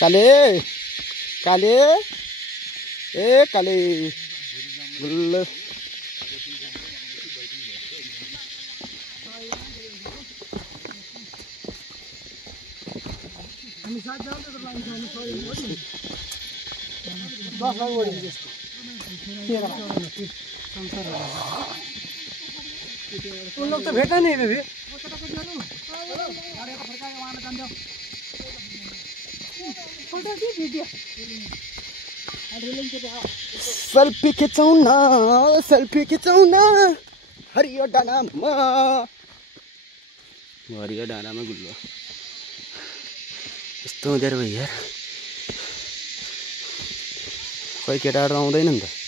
काले काले ए काले गुल्ल हामी साथ जाउँदै त लाइन जानु पर्यो नि 10 लाख बढी जस्तो के गर्नु संसार उन लोग तो भेटा नहीं बेबी सेल्फी खिचाउन हरियो डाँडामा गुल्लो यस्तो हुँदो रहेछ यार खै केटाहरु आउँदैन नि त।